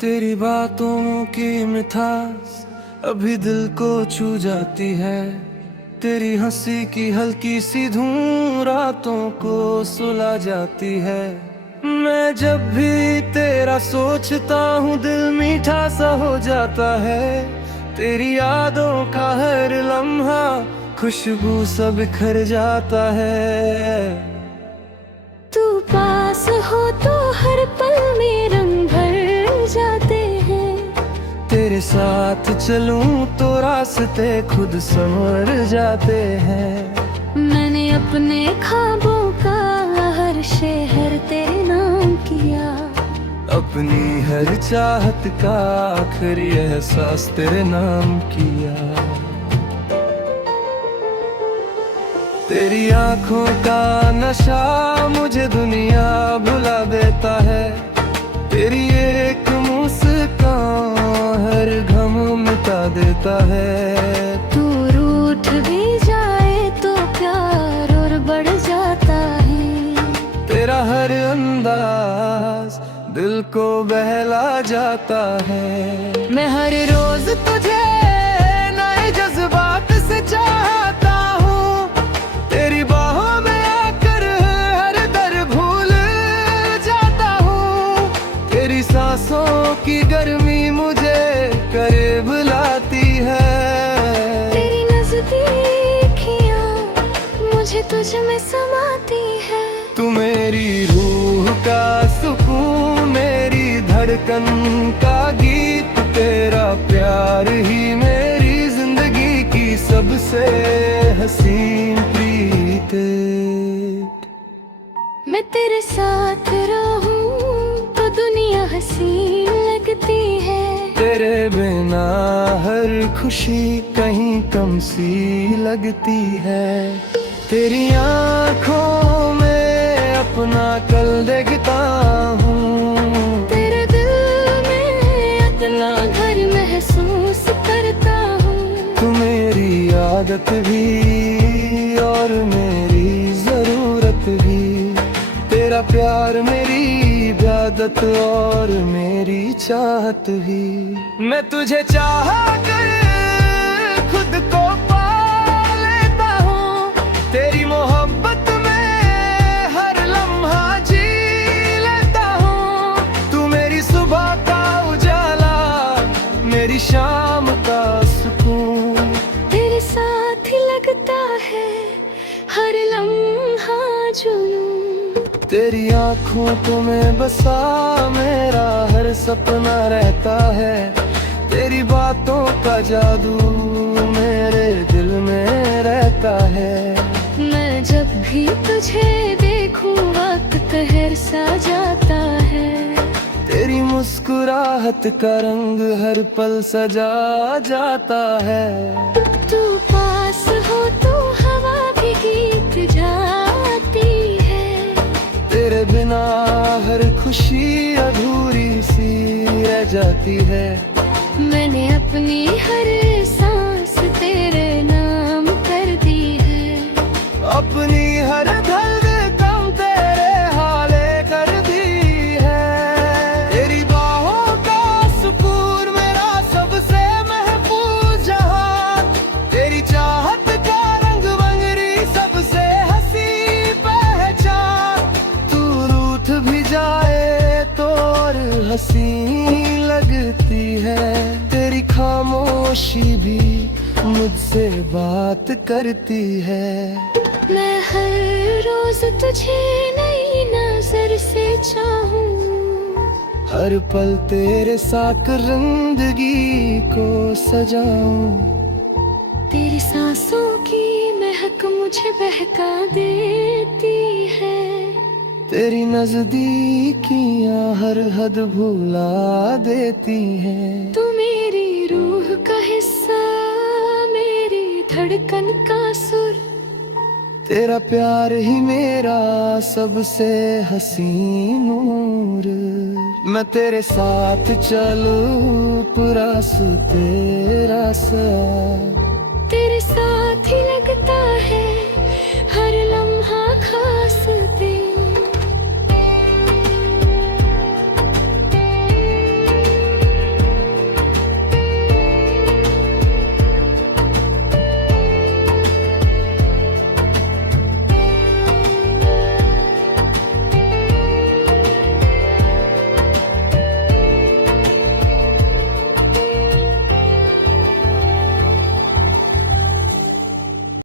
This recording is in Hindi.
तेरी बातों की मिठास अभी दिल को छू जाती है। तेरी हंसी की हल्की सी धूम रातों को सुला जाती है। मैं जब भी तेरा सोचता हूँ दिल मीठा सा हो जाता है। तेरी यादों का हर लम्हा खुशबू सा बिखर जाता है। तू पास हो तो हर पल में रंग भर जाते हैं। तेरे साथ चलूं तो रास्ते खुद संवर जाते हैं। मैंने अपने ख्वाबों का हर शहर तेरे नाम किया। अपनी हर चाहत का आखिरी एहसास तेरे नाम किया। तेरी आंखों का नशा मुझे दुनिया भुला देता है। तेरी एक मुस्कान हर गम मिटा देता है। तू रूठ भी जाए तो प्यार और बढ़ जाता है। तेरा हर अंदाज दिल को बहला जाता है। मैं हर रोज तुझे नए जज्बात से चाहता हूँ। तेरी बाहों में आकर हर दर भूल जाता हूँ। तेरी सांसों की गर्मी मुझे करीब लाती है। तेरी नजदीकियाँ मुझे तुझ में समाती है। तू मेरी रूह का सुकून, मेरी धड़कन का गीत। तेरा प्यार ही मेरी जिंदगी की सबसे हसीन प्रीत। मैं तेरे साथ रहूं तो दुनिया हसीन लगती है। तेरे बिना हर खुशी कहीं कम सी लगती है। तेरी आँखों में अपना कल देखता हूँ। तेरे दिल में अपना घर महसूस करता हूँ। तू मेरी आदत भी और मेरी जरूरत भी। तेरा प्यार मेरी इबादत और मेरी चाहत भी। मैं तुझे चाह कर खुद को पा लेता हूँ। तेरी मोहब्बत में हर लम्हा जी लेता हूँ। तू मेरी सुबह का उजाला, मेरी शाम का सुकून। तेरे साथ ही लगता है हर लम्हा जुनून। तेरी आँखों को मैं बसा मेरा हर सपना रहता है। तेरी बातों का जादू मेरे दिल में रहता है। मैं जब भी तुझे देखूं वक्त कहर सा जाता है। तेरी मुस्कुराहट का रंग हर पल सजा जाता है। तू पास हो तो हवा भी गीत जाती है। तेरे बिना हर खुशी अधूरी सी रह जाती है। मैंने अपनी हर सांस तेरे नाम कर दी है। अपनी हर धड़कन तेरे हाले कर दी है। तेरी बाहों का सुकून मेरा सबसे महफूज जहां। तेरी चाहत का रंग मंगरी सबसे हंसी पहचान। तू रूठ भी जाए तो और हंसी लगती है। तेरी खामोशी भी मुझसे बात करती है। मैं हर रोज तुझे नई नजर से चाहूं। हर पल तेरे साथ जिंदगी को सजाऊं। तेरी सांसों की महक मुझे बहका देती है। तेरी नजदीकियां हर हद भुला देती हैं। तू मेरी रूह का हिस्सा, मेरी धड़कन का सुर। तेरा प्यार ही मेरा सबसे हसीन नूर। मैं तेरे साथ चलूं पूरा तेरा साथ। तेरे साथ ही लगता है हर